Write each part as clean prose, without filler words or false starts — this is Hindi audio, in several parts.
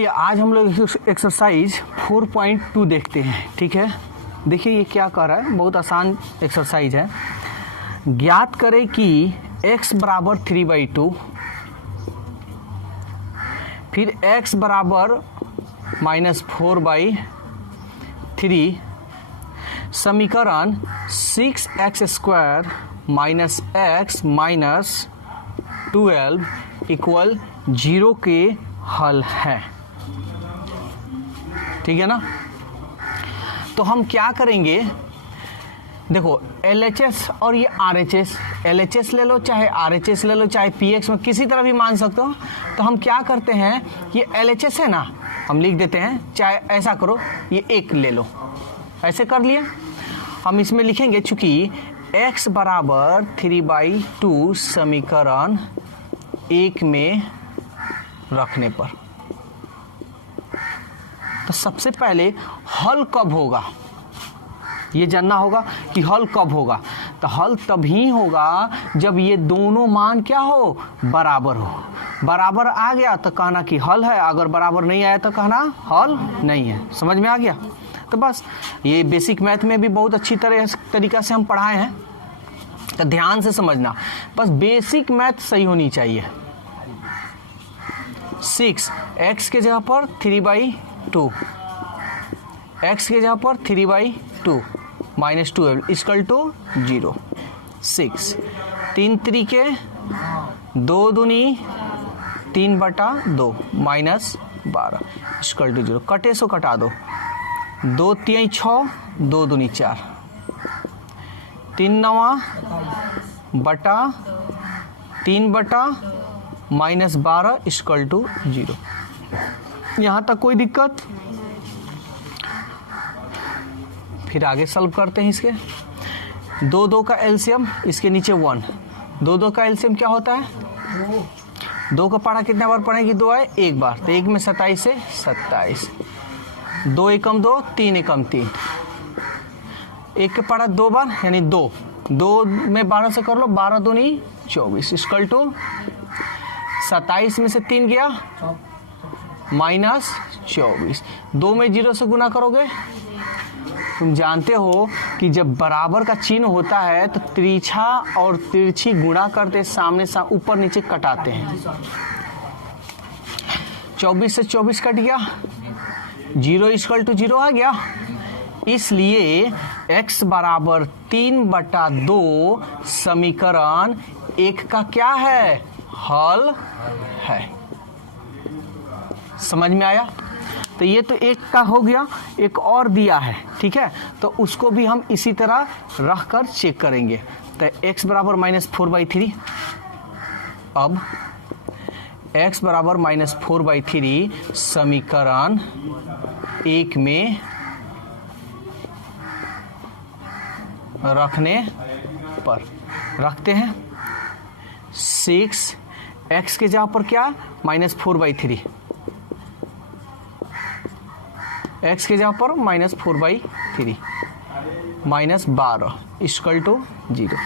चलिए आज हम लोग एक्सरसाइज 4.2 देखते हैं। ठीक है, देखिए ये क्या कर रहा है, बहुत आसान एक्सरसाइज है। ज्ञात करें कि x बराबर 3/2, फिर x बराबर -4/3, समीकरण 6x² - x - 12 = 0 के हल है। ठीक है ना। तो हम क्या करेंगे, देखो LHS और ये RHS, LHS ले लो चाहे RHS ले लो चाहे PX में किसी तरह भी मान सकते हो। तो हम क्या करते हैं, ये LHS है ना, हम लिख देते हैं, चाहे ऐसा करो ये 1 ले लो, ऐसे कर लिया। हम इसमें लिखेंगे चूंकि x बराबर 3/2 समीकरण 1 में रखने पर, तो सबसे पहले हल कब होगा ये जानना होगा कि हल कब होगा। तो हल तभी होगा जब ये दोनों मान क्या हो, बराबर हो। बराबर आ गया तो कहना कि हल है, अगर बराबर नहीं आया तो कहना हल नहीं है। समझ में आ गया। तो बस ये बेसिक मैथ में भी बहुत अच्छी तरीका से हम पढ़ाए हैं, तो ध्यान से समझना, बस बेसिक मैथ सही होनी चाहिए। 6 x के जगह पर 3/2, x के जगह पर 3/2 -12 = 0। 6 3 त्रिके 2 दूनी 3/2 -12 = 0। कटे सो कटा दो, 2 3 6 2 दूनी 4, 3 9 बटा 3/-12 = 0। यहाँ तक कोई दिक्कत? फिर आगे सॉल्व करते हैं इसके। 2 2 का एलसीएम, इसके नीचे 1, 2 2 का एलसीएम क्या होता है, 2 का पढ़ा कितना बार पढ़ेगी, 2 आए 1 बार, तो 1 में 27 से 27, 2 एकम 2, 3 एकम 3, 1 के पढ़ा 2 बार यानी 2 में 12 से कर लो, 12 दूनी 24 = 27 में से 3 गया -24, 2 में 0 से गुना करोगे। तुम जानते हो कि जब बराबर का चिन्ह होता है तो तिरछा और तिरछी गुणा करते सामने ऊपर नीचे कटाते हैं। 24 से 24 कट गया, 0 = 0 आ गया। इसलिए x बराबर 3/2 समीकरण 1 का क्या है, हल है। समझ में आया। तो ये तो 1 का हो गया, एक और दिया है। ठीक है, तो उसको भी हम इसी तरह रख कर चेक करेंगे। तो x बराबर -4/3, अब x बराबर -4/3 समीकरण 1 में रखने पर रखते हैं। 6 x के जगह पर क्या, -4/3, x के जगह पर -4/3 -12 = 0।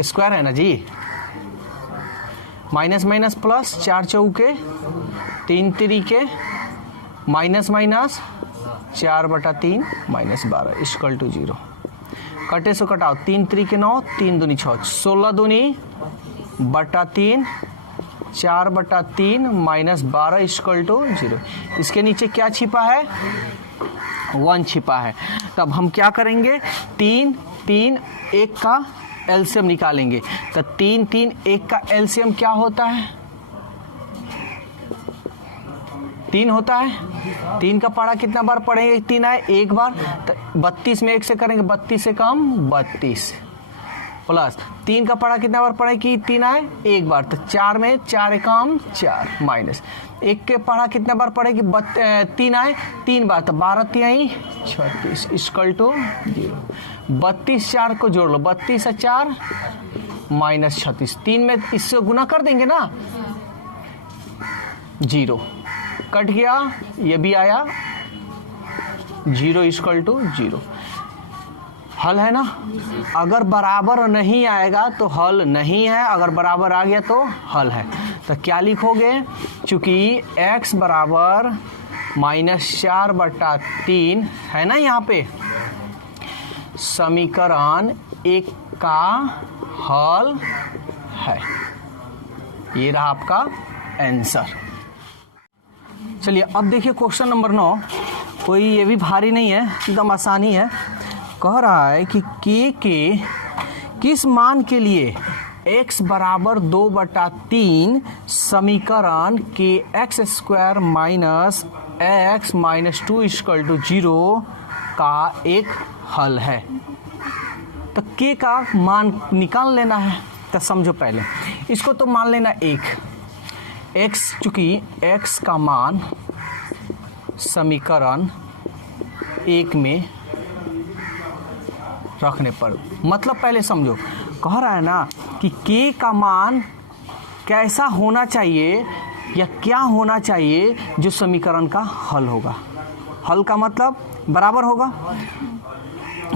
स्क्वायर है ना जी, माइनस माइनस प्लस, 4 चौके 3 त्रिके माइनस माइनस 4/3 -12 = 0। कटे से कटाओ, 3 त्रिके 9, 3 दूनी 6, 16 दूनी बटा 3, 4/3 -12 = 0। इसके नीचे क्या छिपा है, 1 छिपा है। तब हम क्या करेंगे, 3 3 1 का एलसीएम निकालेंगे। तो 3 3 1 का एलसीएम क्या होता है, 3 होता है। 3 का पढ़ा कितना बार पढ़ेंगे, 3 आए 1 बार, तो 32 में 1 से करेंगे, 32 से कम 32 प्लस 3 का पढ़ा कितना बार पढ़ेगी, 3 आए 1 बार, तो 4 में 4 एकम 4 माइनस 1 के पढ़ा कितना बार पढ़ेगी, 3 आए 3 बार, तो 12 3 36 = 0। 32 4 को जोड़ लो, 32 से 4 -36, 3 में इससे गुना कर देंगे ना, 0 कट गया, ये भी आया 0 = 0। हल है ना। अगर बराबर नहीं आएगा तो हल नहीं है, अगर बराबर आ गया तो हल है। तो क्या लिखोगे, चूंकि x बराबर -4/3 है ना यहाँ पे, समीकरण 1 का हल है। ये रहा आपका आंसर। चलिए अब देखिए क्वेश्चन नंबर 9। कोई ये भी भारी नहीं है, एकदम आसानी है। कह रहा है कि के किस मान के लिए x बराबर 2/3 समीकरण के x² माइनस x माइनस 2 = 0 का एक हल है। तो k का मान निकाल लेना है। तो समझो पहले इसको तो मान लेना 1 x, चूंकि x का मान समीकरण 1 में रखने पर, मतलब पहले समझो, कह रहा है ना कि k का मान कैसा होना चाहिए या क्या होना चाहिए जो समीकरण का हल होगा। हल का मतलब बराबर होगा।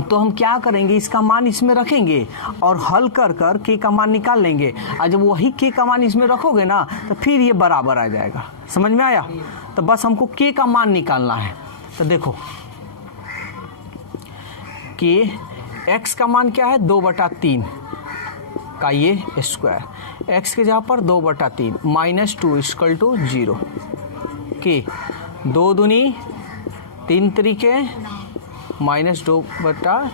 तो हम क्या करेंगे, इसका मान इसमें रखेंगे और हल कर कर k का मान निकाल लेंगे। और जब वही k का मान इसमें रखोगे ना तो फिर ये बराबर आ जाएगा। समझ में आया। तो बस हमको k का मान निकालना है। तो देखो k, x का मान क्या है, 2/3 का ये स्क्वायर, x के जगह पर 2/3 -2 = 0 के 2 दूनी 3 तरीके -2/3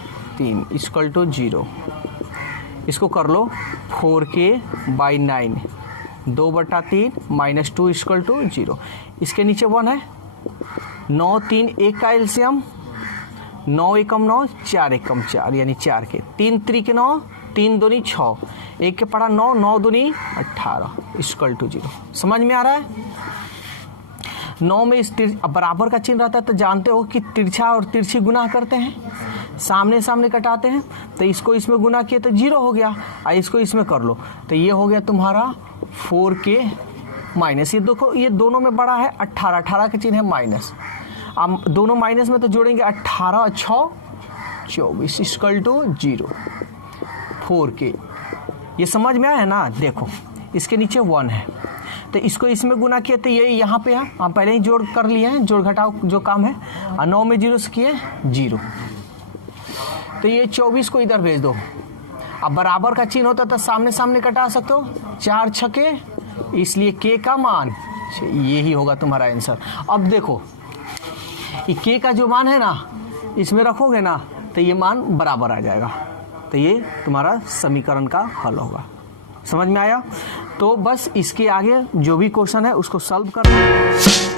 = 0। इसको कर लो 4k/9 2/3 -2 = 0। इसके नीचे 1 है। 9 3 1 का एलसीएम 9 एकम 9 4 एकम 4 यानी 4 के 3 तरीके 9 3 दूनी 6 1 के पढ़ा 9 9 दूनी 18 = 0। समझ में आ रहा है। 9 में इस बराबर का चिन्ह रहता है तो जानते हो कि तिरछा और तिरछी गुना करते हैं, सामने सामने कटाते हैं। तो इसको इसमें गुना किए तो 0 हो गया, और इसको इसमें कर लो तो ये हो गया तुम्हारा 4k माइनस, ये देखो ये दोनों में बड़ा है 18, 18 का चिन्ह है माइनस। अब दोनों माइनस में तो जोड़ेंगे 18 6 24 = 0 4k। ये समझ में आया ना। देखो इसके नीचे 1 है तो इसको इसमें गुना किए तो ये यहाँ पे है, हम पहले ही जोड़ कर लिए हैं, जोड़ घटाओ जो काम है। और 9 में 0 से किए 0, तो ये 24 को इधर भेज दो। अब बराबर का चिन्ह होता तो सामने सामने कटा सकते हो, 4 छके, इसलिए k का मान यही होगा तुम्हारा आंसर। अब देखो ये k का जो मान है ना इसमें रखोगे ना तो ये मान बराबर आ जाएगा। तो ये तुम्हारा समीकरण का हल होगा। समझ में आया। तो बस इसके आगे जो भी क्वेश्चन है उसको सॉल्व करना।